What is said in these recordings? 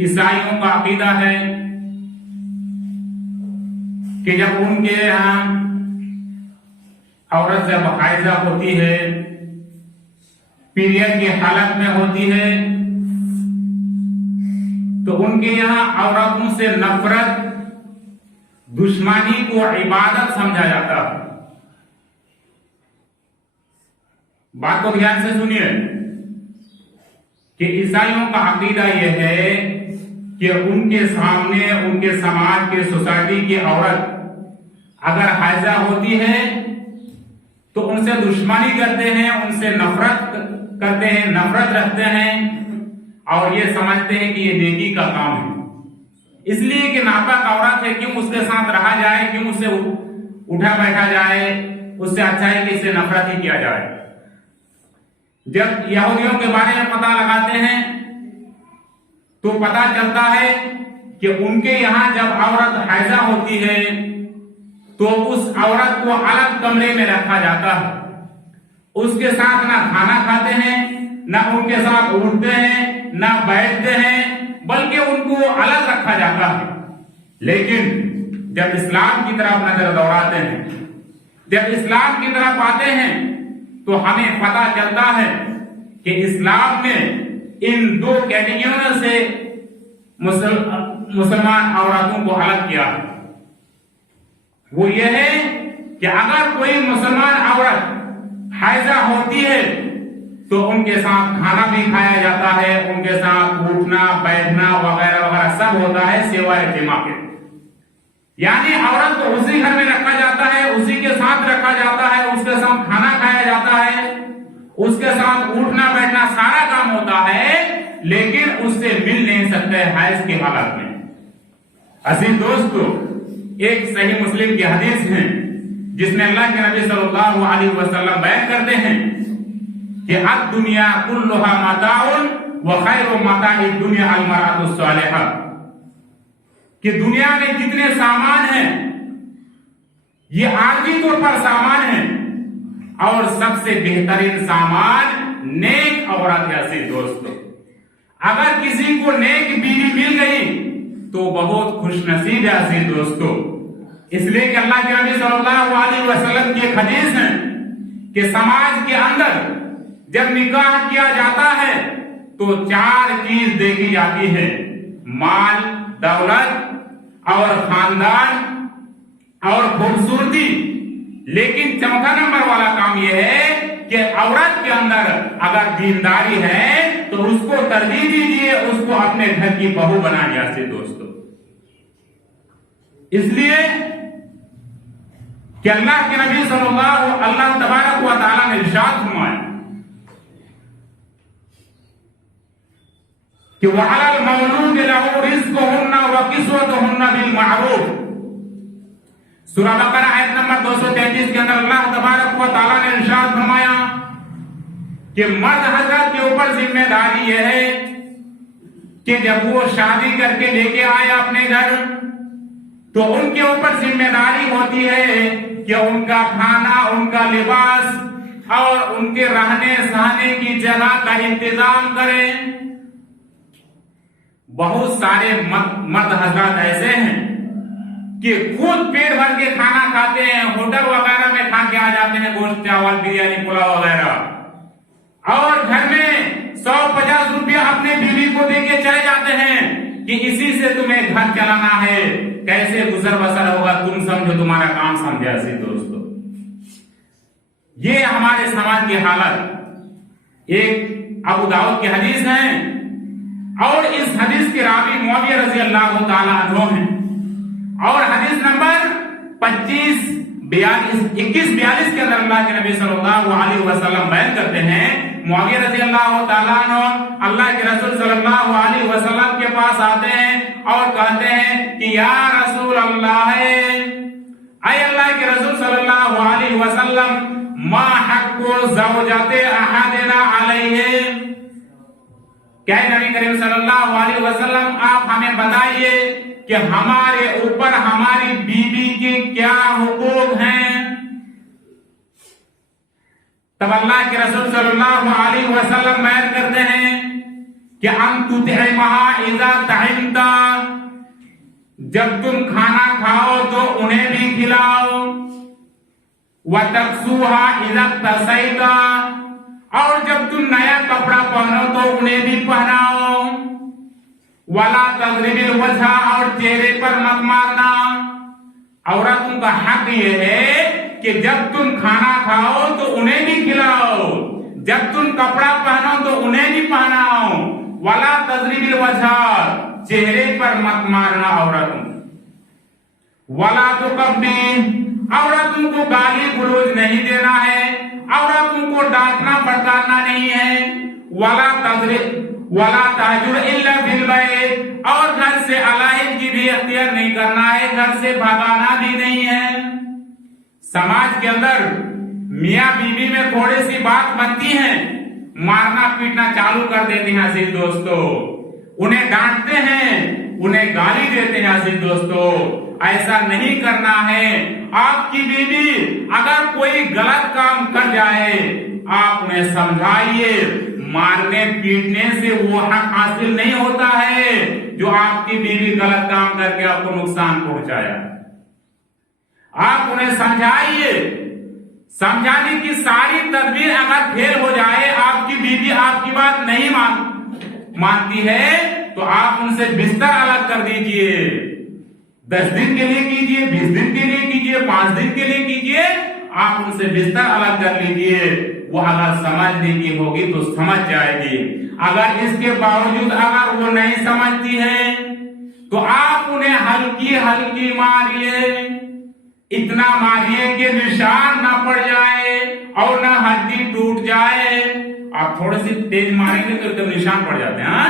ईसाइयों का अकीदा है कि जब उनके यहाँ औरत जब हाइजा होती है, पीरियड की हालत में होती है, तो उनके यहाँ औरतों से नफरत, दुश्मनी को इबादत समझा जाता है। बात को ध्यान से सुनिए कि ईसाइयों का अकीदा यह है कि उनके सामने, उनके समाज के, सोसाइटी की औरत अगर हाइजा होती है तो उनसे दुश्मनी करते हैं, उनसे नफरत करते हैं, नफरत रखते हैं और ये समझते हैं कि ये नेकी का काम है। इसलिए कि नापाक औरत है, क्यों उसके साथ रहा जाए, क्यों उससे उठा बैठा जाए, उससे अच्छा है कि इससे नफरत ही किया जाए। जब यहूदियों के बारे में पता लगाते हैं तो पता चलता है कि उनके यहां जब औरत हाइजा होती है तो उस औरत को अलग कमरे में रखा जाता है, उसके साथ ना खाना खाते हैं, ना उनके साथ उठते हैं, ना बैठते हैं, बल्कि उनको अलग रखा जाता है। लेकिन जब इस्लाम की तरफ नजर दौड़ाते हैं, जब इस्लाम की तरफ आते हैं तो हमें पता चलता है कि इस्लाम ने इन दो कैटेगरियों से मुसलमान औरतों को अलग किया। वो ये है कि अगर कोई मुसलमान औरत हाइजा होती है तो उनके साथ खाना भी खाया जाता है, उनके साथ उठना बैठना वगैरह वगैरह सब होता है सिवाय जिमा के। यानी औरत को उसी घर में रखा जाता है, उसी के साथ रखा जाता है, उसके साथ खाना खाया जाता है, उसके साथ उठना बैठना सारा काम होता है, लेकिन उससे मिल नहीं सकते हैज की हालत में। अजीज दोस्तों, एक सही मुस्लिम की हदीस है जिसमें अल्लाह के नबी सल्लल्लाहु अलैहि वसल्लम बयान करते हैं कि अद दुनिया कुल्लुहा मताउन व खैरु मताइद दुनिया अल मरअतु सालिहा, कि दुनिया में जितने सामान हैं ये आर्जी तौर पर सामान है और सबसे बेहतरीन सामान नेक औरत है। अजीज दोस्तों, अगर किसी को नेक बीवी मिल गई तो बहुत खुशनसीब है। अजीज दोस्तों, इसलिए कि अल्लाह के नबी सल्लल्लाहु अलैहि वसल्लम की एक हदीस है कि समाज के अंदर जब निकाह किया जाता है तो चार चीज देखी जाती है, माल, दौलत और खानदान और खूबसूरती। लेकिन चौथा नंबर वाला काम यह है कि औरत के अंदर अगर दीनदारी है तो उसको तरजीह दीजिए, उसको अपने घर की बहू बनाइए। ऐसे दोस्तों, इसलिए कि अल्लाह के नबी अल्लाह तबारक व तआला ने इरशाद फरमाया कि वअलल मौलूद लहू रिज़्क़ुहुन्ना व किस्वतुहुन्ना बिल मारूफ। सूरह बकरा आयत नंबर 233 के अंदर अल्लाह तबारक व तआला ने इरशाद फरमाया कि मर्द हजरत के ऊपर जिम्मेदारी यह है कि जब वो शादी करके लेके आए अपने घर तो उनके ऊपर जिम्मेदारी होती है कि उनका खाना, उनका लिबास और उनके रहने सहने की जगह का इंतजाम करें। बहुत सारे मर्द हजरत ऐसे हैं कि खुद पेट भर के खाना खाते हैं, होटल वगैरह में खा के आ जाते हैं, गोश्त चावल बिरयानी पुलाव वगैरह, और घर में 100-50 रुपया अपने बीवी को देके चले जाते हैं कि इसी से तुम्हें घर चलाना है, कैसे गुजर बसर होगा तुम समझो, तुम्हारा काम समझे। ऐसे दोस्तों, ये हमारे समाज की हालत एक अबू दाऊद की हदीस है और इस हदीस के रावी मुआविया रज़ी अल्लाह ताला अन्हु हैं और हदीस नंबर 2142 के अंदर अल्लाह के नबी सल्लल्लाहु अलैहि वसल्लम बयान करते हैं, मुआविया रज़ी अल्लाह ताला अन्हु अल्लाह के रसूल सल्लल्लाहु अलैहि वसल्लम के पास आते हैं और कहते हैं कि या रसूल अल्लाह, ऐ अल्लाह के रसूल सल्लल्लाहु अलैहि वसल्लम, मा हक़्क़ु ज़ौजाति अहदिना अलैहि, क्या नबी करीम सल्लल्लाहु अलैहि वसल्लम आप हमें बताइए कि हमारे ऊपर हमारी बीवी के क्या हुकूक हैं। तब अल्लाह के रसूल सल्लल्लाहु अलैहि वसल्लम बयान करते हैं कि अंतुतिमहा इज़ा तइमता, जब तुम खाना खाओ तो उन्हें भी खिलाओ। वतक्सुहा इज़ा तसैता, और जब तुम नया कपड़ा पहनो तो उन्हें भी पहनाओ। वला तज़रिबिल वजहा, और चेहरे पर मत मारना। औरतों का हक ये है कि जब तुम खाना खाओ तो उन्हें भी खिलाओ, जब तुम कपड़ा पहनो तो उन्हें भी पहनाओ। वला तज़रिबिल वजहा, चेहरे पर मत मारना औरतों। वला तुकब्बिह, औरतों को गाली गलौज नहीं देना है, औरतों को डांटना फटकारना नहीं है। वला ताजुर इल्ला फिल बैत, और घर से अलग की भी इख्तियार नहीं करना है, घर से भगाना भी नहीं है। समाज के अंदर मियाँ बीवी में थोड़ी सी बात बनती है, मारना पीटना चालू कर देते हैं अजीज दोस्तों, उन्हें डांटते हैं, उन्हें गाली देते हैं अजीज दोस्तों। ऐसा नहीं करना है। आपकी बीवी अगर कोई गलत काम कर जाए, आप उन्हें समझाइए। मारने पीटने से वो हक हासिल नहीं होता है जो आपकी बीवी गलत काम करके आपको नुकसान पहुंचाया। आप उन्हें समझाइए। समझाने की सारी तदबीर अगर फेल हो जाए, आपकी बीवी आपकी बात नहीं मानती है, तो आप उनसे बिस्तर अलग कर दीजिए। 10 दिन के लिए कीजिए, 20 दिन के लिए कीजिए, 5 दिन के लिए कीजिए, आप उनसे बिस्तर अलग कर लीजिए। वो अगर समझने की होगी तो समझ जाएगी। अगर इसके बावजूद अगर वो नहीं समझती है तो आप उन्हें हल्की हल्की मारिए, इतना मारिए कि निशान ना पड़ जाए और ना हड्डी टूट जाए। आप थोड़ी सी तेज मारेंगे तो निशान पड़ जाते हैं,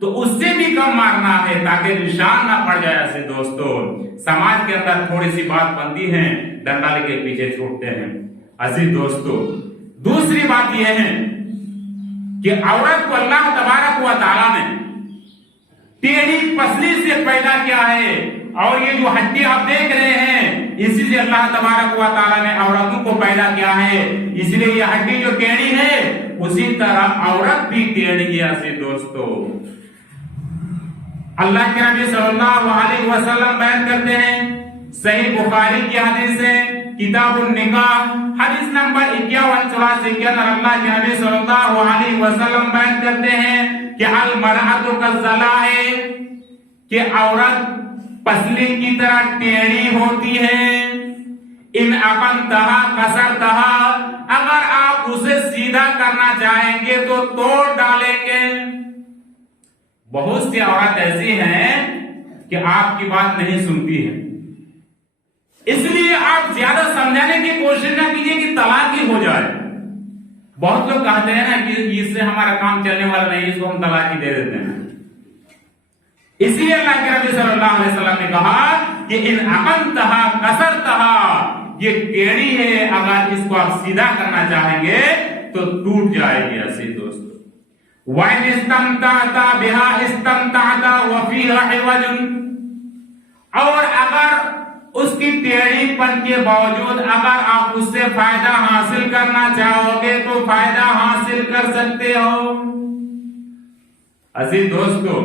तो उससे भी कम मारना है ताकि निशान ना पड़ जाए। ऐसे दोस्तों, समाज के अंदर थोड़ी सी बात बनती है, डंडा लेके पीछे छूटते हैं। अजीज दोस्तों, दूसरी बात यह है कि औरत को अल्लाह तबारक व तआला ने टेढ़ी पसली से पैदा किया है, और ये जो हड्डी आप देख रहे हैं, इसी से अल्लाह तबारक व तआला ने औरतों को पैदा किया है। इसलिए ये हड्डी जो टेढ़ी है, उसी तरह औरत भी टेढ़ी है। ऐसे दोस्तों, अल्लाह के नबी सल्लल्लाहु अलैहि वसल्लम बयान करते हैं, सही बुखारी की हदीस है, किताबुन निकाह, हदीस नंबर 5184 के अंदर अल्लाह के नबी सल्लल्लाहु अलैहि वसल्लम बयान करते हैं कि अल मरअतु कज़लाए, कि औरत पसली की तरह टेढ़ी होती है। इन अकनतहा कसरतहा, अगर आप उसे सीधा करना चाहेंगे तो तोड़ डालेंगे। बहुत सी औरत ऐसी हैं कि आपकी बात नहीं सुनती है, इसलिए आप ज्यादा समझाने की कोशिश ना कीजिए कि तलाक ही हो जाए। बहुत लोग कहते हैं ना कि इससे हमारा काम चलने वाला नहीं, इसको हम तलाक ही दे देते हैं। इसलिए अल्लाह के नबी सल्लल्लाहु अलैहि वसल्लम ने कहा कि इन अकनतहा कसरतहा, ये टेढ़ी है, अगर इसको आप सीधा करना चाहेंगे तो टूट जाएगी। ऐसे दोस्तों, वइन इस्तमताता बिहा इस्तमताता व फीहा हिवजुन, और अगर उसकी टेढ़ीपन के बावजूद अगर आप उससे फायदा हासिल करना चाहोगे तो फायदा हासिल कर सकते हो। अजीज दोस्तों,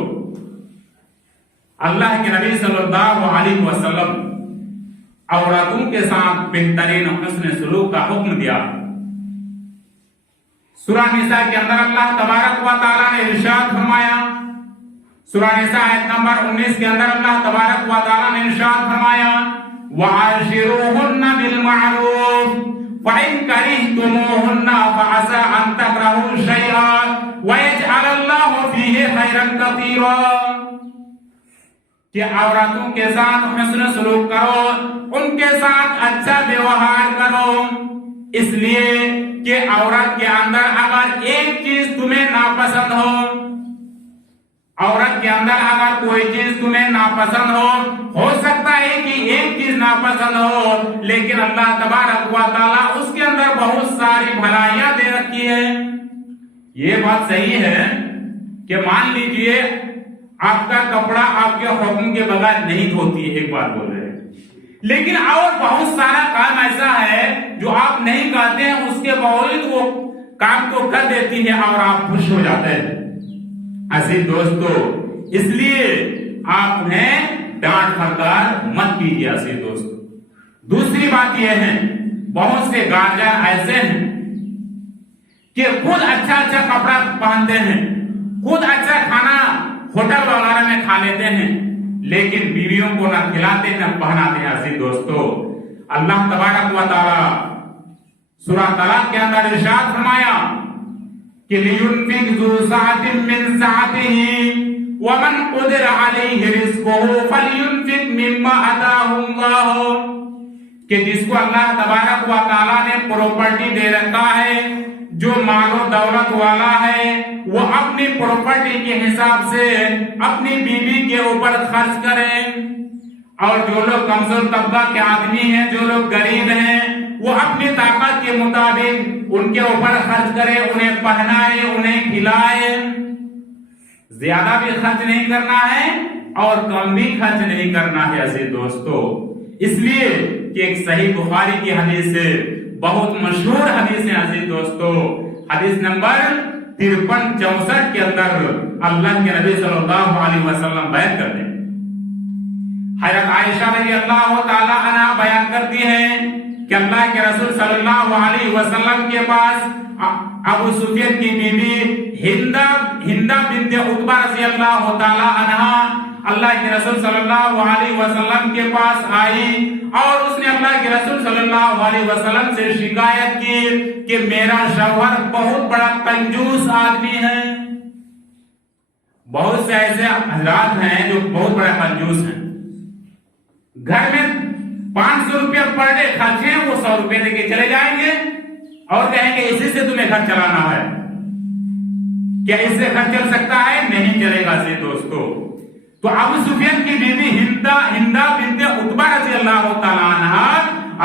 अल्लाह के नबी सल्लल्लाहु अलैहि वसल्लम औरतों के साथ बेहतरीन हुस्न सलूक का हुक्म दिया। सूरह निसा के अंदर अल्लाह तबारक व तआला ने इरशाद फरमाया, सूरह निसा आयत नंबर 19 के अंदर अल्लाह तबारक व तआला ने इरशाद फरमाया, वअशिरूहुन्ना बिल मारूफ फइन करिहतुमूहुन्ना फअसा अन तकरहू शैअन व यजअलल्लाहु फीहि खैरन कसीरा, कि औरतों के साथ हुस्न सलूक करो, उनके साथ अच्छा व्यवहार करो, इसलिए कि औरत के अंदर अगर एक चीज तुम्हें नापसंद औरत के अंदर अगर कोई चीज तुम्हें नापसंद हो सकता है कि एक चीज नापसंद हो, लेकिन अल्लाह तबारक व तआला उसके अंदर बहुत सारी भलाइयां दे रखी है। ये बात सही है कि मान लीजिए आपका कपड़ा आपके हुक्म के बगैर नहीं धोती है, एक बात बोल रहे हैं, लेकिन और बहुत सारा काम ऐसा है जो आप नहीं कहते हैं, उसके बावजूद वो काम को कर देती है और आप खुश हो जाते हैं। अजीज दोस्तों, इसलिए आप उन्हें डांट फटकार मत कीजिए अजीज दोस्तों। दूसरी बात यह है, बहुत से गार्जियन ऐसे हैं कि खुद अच्छा अच्छा कपड़ा पहनते हैं, खुद अच्छा खाना होटल वगैरह में खा लेते हैं, लेकिन बीवियों को ना खिलाते न पहनाते हैं अजीज दोस्तों। अल्लाह तबारक व तआला सूरह तलाक के अंदर इरशाद फरमाया कि लियुनफिक ज़ू सअतिन मिन सअतिही व मन क़ुदिरा अलैहि रिज़्क़ुहु फलयुनफिक मिम्मा अताहुल्लाह, कि जिसको अल्लाह तबारक व तआला ने प्रॉपर्टी दे रखा है, जो मालो दौलत वाला है, वो अपनी प्रॉपर्टी के हिसाब से अपनी बीवी के ऊपर खर्च करें, और जो लोग कमजोर तबका के आदमी हैं, जो लोग गरीब हैं, वो अपनी ताकत के मुताबिक उनके ऊपर खर्च करे, उन्हें पहनाए, उन्हें खिलाए। ज्यादा भी खर्च नहीं करना है और कम भी खर्च नहीं करना है अजीज दोस्तों। इसलिए कि एक सही बुखारी की हदीस है, बहुत मशहूर हदीस है अजीज दोस्तों, हदीस नंबर 5364 के अंदर अल्लाह के नबी सल्लल्लाहु अलैहि वसल्लम बयान करते हैं। हज़रत आयशा रज़ी अल्लाह ताला अन्हा बयान करती हैं कि अल्लाह के रसूल सल्लल्लाहु अलैहि वसल्लम के पास अबू सुफियान की बीवी हिंदा बिन्त उतबा रज़ी अल्लाह ताला अन्हा अल्लाह के रसूल सल्लल्लाहु अलैहि वसल्लम के पास आई और उसने अल्लाह के रसूल सल्लल्लाहु अलैहि वसल्लम से शिकायत की कि मेरा शौहर बहुत बड़ा कंजूस आदमी है। बहुत से ऐसे हजरात हैं जो बहुत बड़ा कंजूस हैं, घर में 500 रुपया पर डे खर्च है, वो 100 रुपये देके चले जाएंगे और कहेंगे इसी से तुम्हें घर चलाना है। क्या इससे घर चल सकता है? नहीं चलेगा से दोस्तों। तो अबू सुफियान की बीवी हिंदा बिन्त उतबा रज़ी अल्लाह ताला अन्हा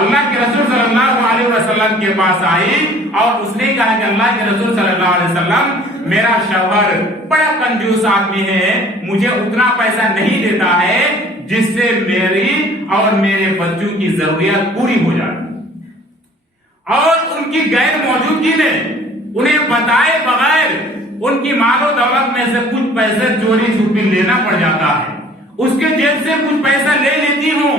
अल्लाह के रसूल सल्लल्लाहु अलैहि वसल्लम के पास आई और उसने कहा कि अल्लाह के रसूल सल्लल्लाहु अलैहि वसल्लम, मेरा शौहर बड़ा कंजूस आदमी है, मुझे उतना पैसा नहीं देता है जिससे मेरी और मेरे बच्चों की जरूरियात पूरी हो जाए, और उनकी गैर मौजूदगी में उन्हें बताए बगैर उनकी मालो दौलत में से कुछ पैसे चोरी छुपी लेना पड़ जाता है, उसके जेब से कुछ पैसा ले लेती हूँ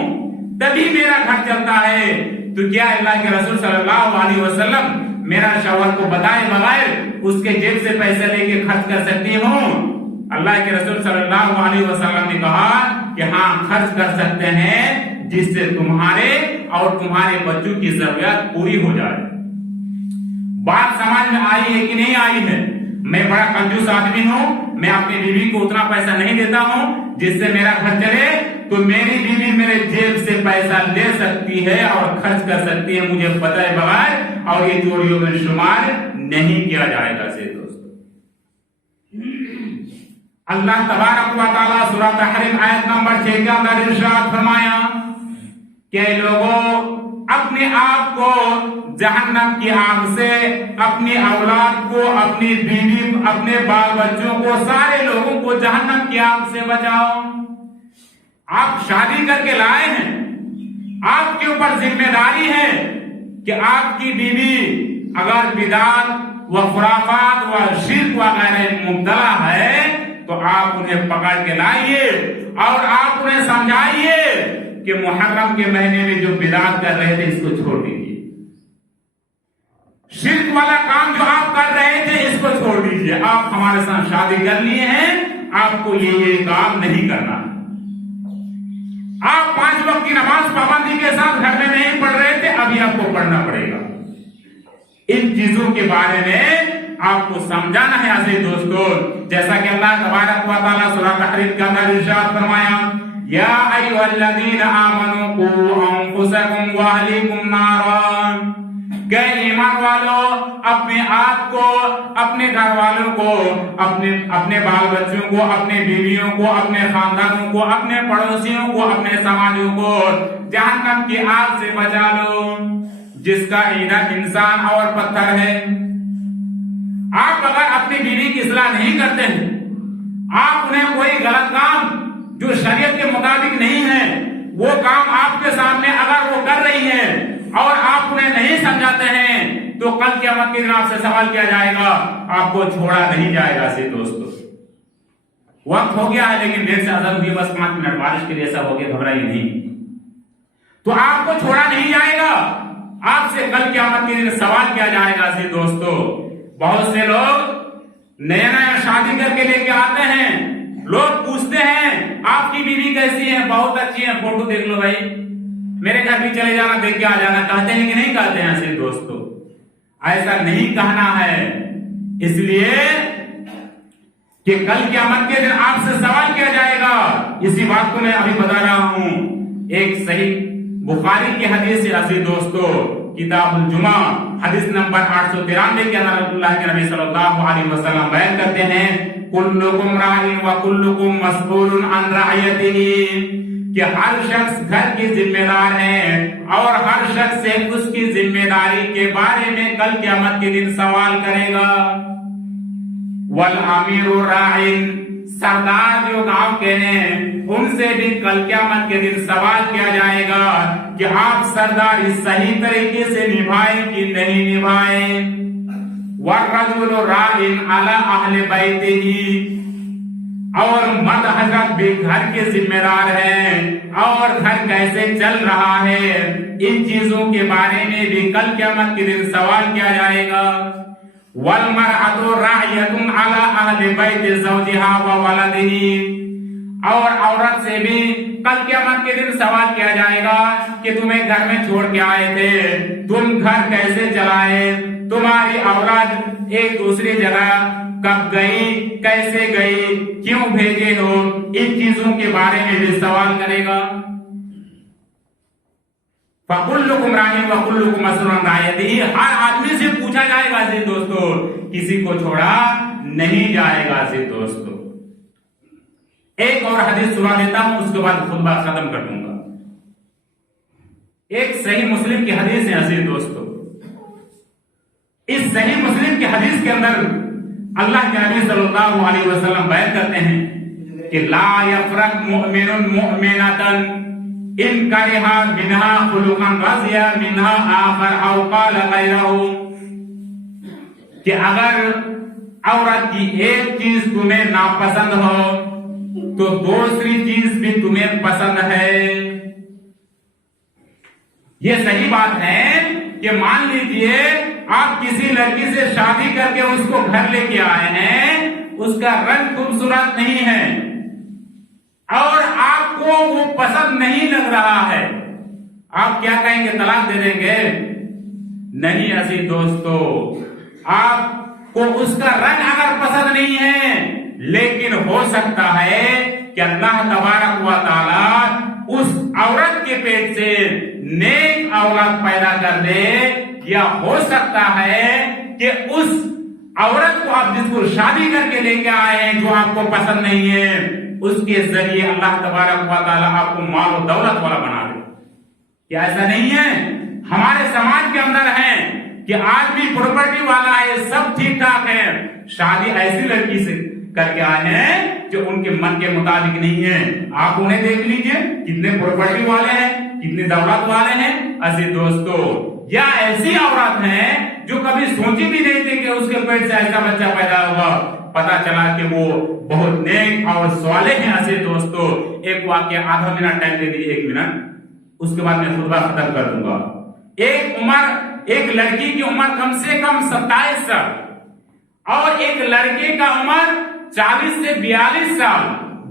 तभी मेरा घर चलता है। तो क्या अल्लाह के रसूल सल्लल्लाहु अलैहि वसल्लम मेरा शौहर को बताए बगैर उसके जेब से पैसे लेके खर्च कर सकती हूँ? अल्लाह के रसूल सल्लल्लाहु अलैहि वसल्लम ने कहा कि हाँ, खर्च कर सकते हैं जिससे तुम्हारे और तुम्हारे बच्चों की जरूरत पूरी हो जाए। बात समझ में आई है कि नहीं आई है? मैं बड़ा कंजूस आदमी हूँ, मैं अपनी बीवी को उतना पैसा नहीं देता हूँ जिससे मेरा घर चले, तो मेरी बीवी मेरे जेब से पैसा ले सकती है और खर्च कर सकती है, मुझे पता है बगैर, और ये चोरियों में शुमार नहीं किया जाएगा से दोस्तों। अल्लाह तबारक व तआला सूरह तहरीम आयत नंबर 6 के अंदर इरशाद फरमाया कि लोगों, अपने आप को जहन्नम की आग से, अपनी औलाद को, अपनी बीवी, अपने बाल बच्चों को, सारे लोगों को जहन्नम की आग से बचाओ। आप शादी करके लाए हैं, आपके ऊपर जिम्मेदारी है कि आपकी बीवी अगर बिदात व खुराफात व शिर्क वगैरह मुब्तला है तो आप उन्हें पकड़ के लाइए और आप उन्हें समझाइए कि मुहर्रम के महीने में जो बिदात कर रहे थे इसको छोड़ दीजिए, शिर्क वाला काम जो आप कर रहे थे इसको छोड़ दीजिए, आप हमारे साथ शादी कर लिए हैं, आपको ये काम नहीं करना। आप 5 वक्त की नमाज पाबंदी के साथ घर में नहीं पढ़ रहे थे, अभी आपको पढ़ना पड़ेगा। इन चीजों के बारे में आपको समझाना है अजीज दोस्तों। जैसा कि अल्लाह तबारक व तआला सूरह तहरीम के अंदर इरशाद फरमाया, या अय्युहल्लज़ीना आमनू कू अंफुसकुम व अहलीकुम नारा, के ईमान वालों, अपने आप को, अपने घर वालों को, अपने बाल बच्चों को, अपने बीवियों को, अपने खानदानों को, अपने पड़ोसियों को, अपने समाजों को जहन्नम की आग से बचा लो जिसका ईंधन इंसान और पत्थर है। आप अगर अपनी बीवी की इस्लाह नहीं करते हैं, आप उन्हें कोई गलत काम जो शरीयत के मुताबिक नहीं है वो काम आपके सामने अगर वो कर रही है और आप उन्हें नहीं समझाते हैं तो कल क़यामत के दिन आपसे सवाल किया जाएगा, आपको छोड़ा नहीं जाएगा से दोस्तों। वक्त हो गया है, लेकिन देर से अज़ान हुई, बस 5 मिनट बारिश के लिए, सब हो गया, घबराइए नहीं। तो आपको छोड़ा नहीं जाएगा, आपसे कल क़यामत के दिन सवाल किया जाएगा। से दोस्तों, बहुत से लोग नया नया शादी करके लेके आते हैं, लोग पूछते हैं आपकी बीवी कैसी है, बहुत अच्छी है, फोटो देख लो भाई, मेरे घर भी चले जाना, देख के आ जाना, कहते हैं कि नहीं कहते हैं? ऐसे दोस्तों, ऐसा नहीं कहना है, इसलिए कि कल क़यामत के दिन आपसे सवाल किया जाएगा। इसी बात को मैं अभी बता रहा हूं, एक सही बुखारी की हदीस से अजीज दोस्तों, किताबुल जुमा हदीस नंबर 893 के अंदर अल्लाह के नबी सल्लल्लाहु अलैहि वसल्लम बयान करते हैं, कुल्लुकुम राइन व कुल्लुकुम मसऊलुन अन रअयतिही, कि हर शख्स घर की जिम्मेदार है और हर शख्स से उसकी जिम्मेदारी के बारे में कल क़यामत के दिन सवाल करेगा। वल अमीरु राइन, सरदार जो गांव के हैं उनसे भी कल क़यामत के दिन सवाल किया जाएगा कि आप सरदारी सही तरीके से निभाए कि नहीं निभाए। वर्रजुलु राइन अला अहले बैतिही, और मर्द हजरत भी घर के जिम्मेदार है और घर कैसे चल रहा है, इन चीजों के बारे में भी कल क़यामत के दिन सवाल किया जाएगा। वल मरअतु रायतुन अला अहले बैति ज़ौजिहा व वलदिही, और औरत से भी कल क़यामत के दिन सवाल किया जाएगा कि तुम्हें घर में छोड़ के आए थे, तुम घर कैसे चलाए, तुम्हारी औरत एक दूसरी जगह कब गई, कैसे गई, क्यों भेजे हो, इन चीजों के बारे में भी सवाल करेगा। फकुल्लुकुम राइन व कुल्लुकुम मसऊलुन अन रअयतिही, हर आदमी से पूछा जाएगा। जी दोस्तों, किसी को छोड़ा नहीं जाएगा। जी दोस्तों, एक और हदीस सुना देता हूं, उसके बाद खुतबा खत्म कर दूंगा। एक सही मुस्लिम की हदीस है अजीज दोस्तों। इस सही मुस्लिम की हदीस के अंदर अल्लाह के नबी सल्लल्लाहु अलैहि वसल्लम बयान करते हैं कि ला यफरक मुमिनुन मुमिनतन इन करिहा मिनहा खुलुकन रज़िया मिनहा आखर औ क़ाल गैरहु, कि अगर औरत की एक चीज तुम्हें नापसंद हो तो दूसरी चीज भी तुम्हें पसंद है। ये सही बात है कि मान लीजिए आप किसी लड़की से शादी करके उसको घर लेके आए हैं, उसका रंग खूबसूरत नहीं है और आपको वो पसंद नहीं लग रहा है, आप क्या कहेंगे? तलाक दे देंगे? नहीं अजीज दोस्तों, आपको उसका रंग अगर पसंद नहीं है, लेकिन हो सकता है कि अल्लाह तबारक व तआला उस औरत के पेट से नेक औलाद पैदा कर दे, या हो सकता है कि उस औरत को आप जिसको शादी करके लेके आए हैं, जो आपको पसंद नहीं है, उसके जरिए अल्लाह तबारक व तआला आपको माल और दौलत वाला बना दे। क्या ऐसा नहीं है? हमारे समाज के अंदर है कि आदमी प्रॉपर्टी वाला है, सब ठीक ठाक है, शादी ऐसी लड़की से करके आए हैं जो उनके मन के मुताबिक नहीं है। आप उन्हें देख लीजिए, कितने प्रॉपर्टी वाले हैं, कितने दौलत वाले हैं। अजीज दोस्तों, या ऐसी औरत है जो कभी सोची भी नहीं थी कि उसके पेट से ऐसा बच्चा पैदा होगा, पता चला कि वो बहुत नेक और सालेह हैं। अजीज दोस्तों, एक वाक्य, आधा मिनट टाइम दे दीजिए, 1 मिनट, उसके बाद मैं खुतबा खत्म कर दूंगा। एक लड़की की उम्र कम से कम 27 साल और एक लड़के का उम्र 40 से 42 साल,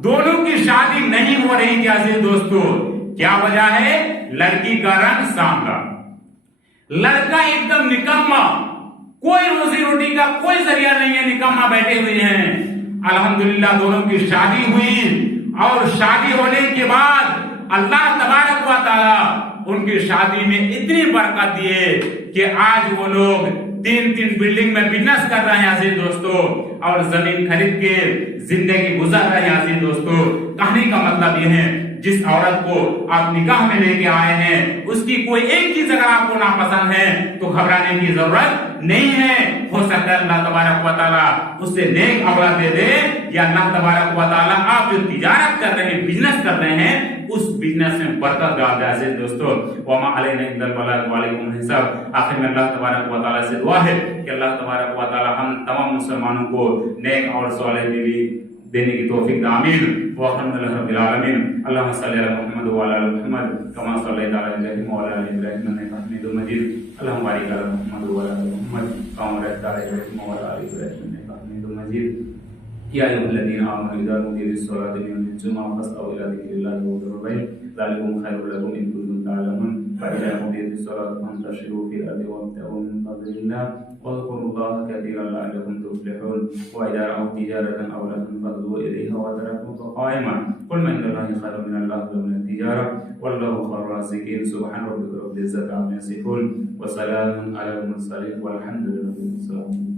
दोनों की शादी नहीं हो रही थी। अजीज दोस्तों, क्या वजह है? लड़की का रंग सांवला, लड़का एकदम निकम्मा, कोई रोजी रोटी का कोई जरिया नहीं है, निकम्मा बैठे हुए हैं। अल्हम्दुलिल्लाह दोनों की शादी हुई और शादी होने के बाद अल्लाह तबारक व तआला उनकी शादी में इतनी बरकत दिए कि आज वो लोग 3-3 बिल्डिंग में बिजनेस कर रहे हैं अजीज दोस्तों, और जमीन खरीद के जिंदगी गुजार रहे हैं। अजीज दोस्तों, कहानी का मतलब यह है, जिस औरत को आप निकाह में लेके आए हैं, उसकी कोई एक चीज अगर आपको नापसंद है तो घबराने की जरूरत नहीं है। हो सकता है अल्लाह तबारक व तआला उससे नेक औलाद दे दे, या अल्लाह तबारक व तआला आप जो तिजारत कर रहे हैं, बिजनेस कर रहे हैं, उस बिजनेस में बरकत डाल दे। अजीज दोस्तों, वमा अलैना इल्लल बलाग व अलैकुम हिसाब। आखिर में अल्लाह तबारक व तआला से दुआ है कि अल्लाह तबारक व तआला हम तमाम मुसलमानों को नेक और सालेह बीवी देने की तौफीक दे। आमीन व अल्हम्दुलिल्लाहि रब्बिल आलमीन। अल्लाहुम्मा सल्लि अला मुहम्मद व अला आलि मुहम्मद कमा सल्लैता अला इब्राहीम व अला आलि इब्राहीम इन्नका हमीदुम मजीद। अल्लाहुम्मा बारिक अला मुहम्मद व अला आलि मुहम्मद कमा बारकता अला इब्राहीम व अला आलि इब्राहीम इन्नका हमीदुम मजीद। या अय्युहल्लज़ीना आमनू इज़ा नूदिया लिस्सलाति मिन यौमिल जुमुअह फस्अऊ इला ज़िक्रिल्लाहि व ज़रul बैअ ज़ालिकुम खैरुल लकुम इन कुंतुम तअलमून। फ़इज़ा क़ुदियत इस्सलातु फंतशिरू फ़िल अर्ज़ि वब्तगू मिन फ़ज़लिल्लाह वज़कुरुल्लाहा कसीरन लअल्लकुम तुफ़्लिहून। वइज़ा रअव तिजारतन अव लहवन फ़ज़्ज़ू इलैहा व तरकूका क़ाइमन क़ुल मा इनदल्लाहि खैरुम मिनल-लह्वी व मिनत तिजारह वल्लाहु खैरुर राज़िक़ीन। सुब्हाना रब्बिका रब्बिल इज़्ज़ति अम्मा यसिफ़ून व सलामुन अलल मुरसलीन वल्हम्दुलिल्लाहि रब्बिल आलमीन।